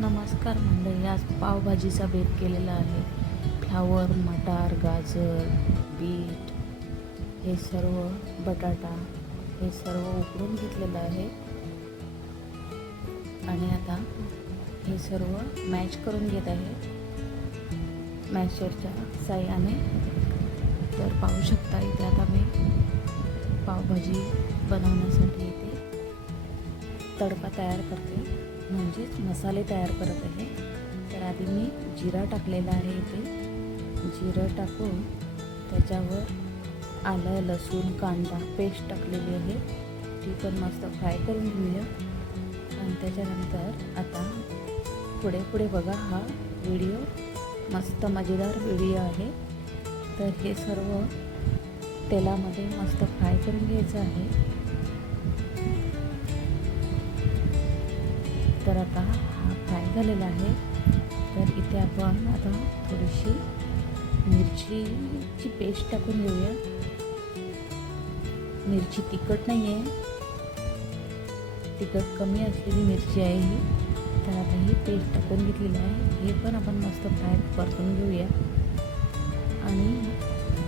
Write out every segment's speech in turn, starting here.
नमस्कार मंडळी आज पावभाजीचा बेत केलेला आहे. फ्लावर मटार गाजर बीट हे सर्व बटाटा हे सर्व उकडून घेतलेलं आहे. आणि आता हे सर्व मॅच करून घेत आहे. मॅशरच्या साह्याने. तर पाहू शकता इथे आता मी पावभाजी बनवण्यासाठी इथे तडका तयार करते. म्हणजेच मसाले तयार करत आहे. तर आधी मी जिरा टाकलेला आहे इथे. जिरं टाकून त्याच्यावर आलं लसूण कांदा पेस्ट टाकलेली आहे. ती पण मस्त फ्राय करून घेऊया. आणि त्याच्यानंतर आता पुढे पुढे बघा हा व्हिडिओ मस्त मजेदार व्हिडिओ आहे. तर हे सर्व तेलामध्ये मस्त फ्राय करून घ्यायचं आहे. तर आता हा फ्राय झालेला आहे. तर इथे आपण आता थोडीशी मिरचीची पेस्ट टाकून घेऊया. मिरची तिखट नाही आहे तिखट कमी असलेली मिरची आहे ही. तर आता ही पेस्ट टाकून घेतलेली आहे. हे पण आपण मस्त फ्राय परतून घेऊया. आणि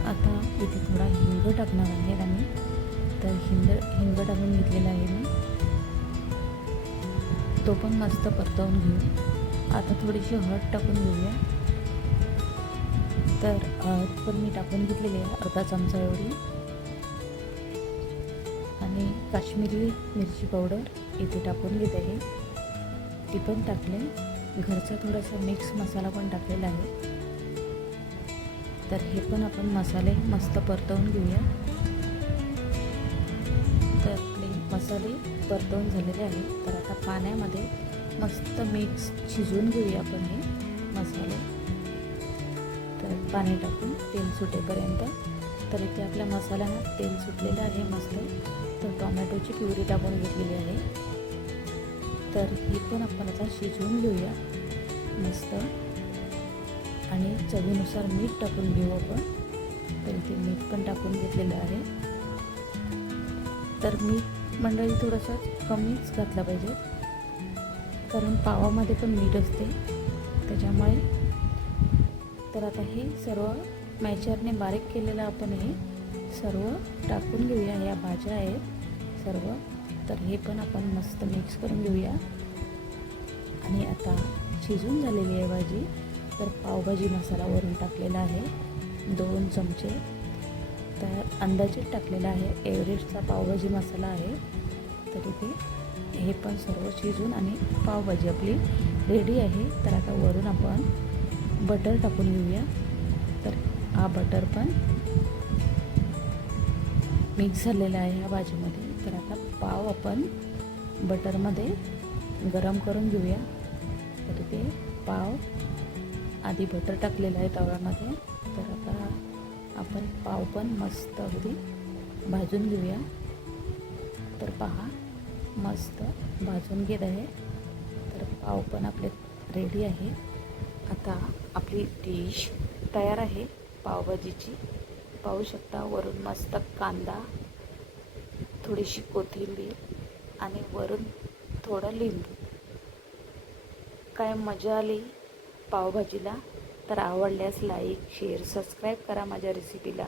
आता इथे थोडा हिंग टाकणार आहे आम्ही. तर हिंग हिंग टाकून घेतलेला आहे मी. तो पण मस्त परतवून घेऊ. आता थोडीशी हळद टाकून घेऊया. तर हळद पण मी टाकून घेतलेली आहे अर्धा चमचा एवढी. आणि काश्मीरी मिरची पावडर इथे टाकून घेत आहे ती पण टाकले. घरचा थोडासा मिक्स मसाला पण टाकलेला आहे. तर हे पण आपण मसाले मस्त परतवून घेऊया. मसाले परतवून झालेले आहे तर आता पाण्यामध्ये मस्त मिक्स शिजवून घेऊया आपण हे मसाले. तर पाणी टाकून तेल सुटेपर्यंत. तर इथे आपल्या मसाल्यानं तेल सुटलेलं आहे मस्त. तर टोमॅटोची प्युरी टाकून घेतलेली आहे. तर ही पण आपण आता शिजवून घेऊया मस्त. आणि चवीनुसार मीठ टाकून घेऊ आपण. तर इथे मीठ पण टाकून घेतलेलं आहे. तर मीठ मंडळी थोडंसं कमीच घातलं पाहिजे. कारण पावामध्ये पण मीठ असते. त्याच्यामुळे तर आता हे सर्व मॅचरने बारीक केलेलं आपण हे सर्व टाकून घेऊया. या भाज्या आहेत सर्व. तर हे पण आपण मस्त मिक्स करून घेऊया. आणि आता शिजून झालेली आहे भाजी. तर पावभाजी मसाला वरून टाकलेला आहे. दोन चमचे तर अंदाजित टाकलेला आहे. एव्हरेस्टचा पावभाजी मसाला आहे. तर इथे हे पण सर्व शिजून आणि पावभाजी आपली रेडी आहे. तर आता वरून आपण बटर टाकून घेऊया. तर हा बटर पण मिक्स झालेला आहे ह्या भाजीमध्ये. तर आता पाव आपण बटरमध्ये गरम करून घेऊया. तर ते पाव आधी बटर टाकलेलं आहे तव्यामध्ये. तर आता आपण पाव पण मस्त अगदी भाजून घेऊया. तर पहा मस्त भाजून घेत आहे. तर पाव पण आपले रेडी आहे. आता आपली डिश तयार आहे पावभाजीची. पाहू शकता वरून मस्त कांदा थोडीशी कोथिंबीर आणि वरून थोडं लिंबू. काय मजा आली पावभाजीला. तर आवडल्यास लाईक शेअर सबस्क्राईब करा माझ्या रेसिपीला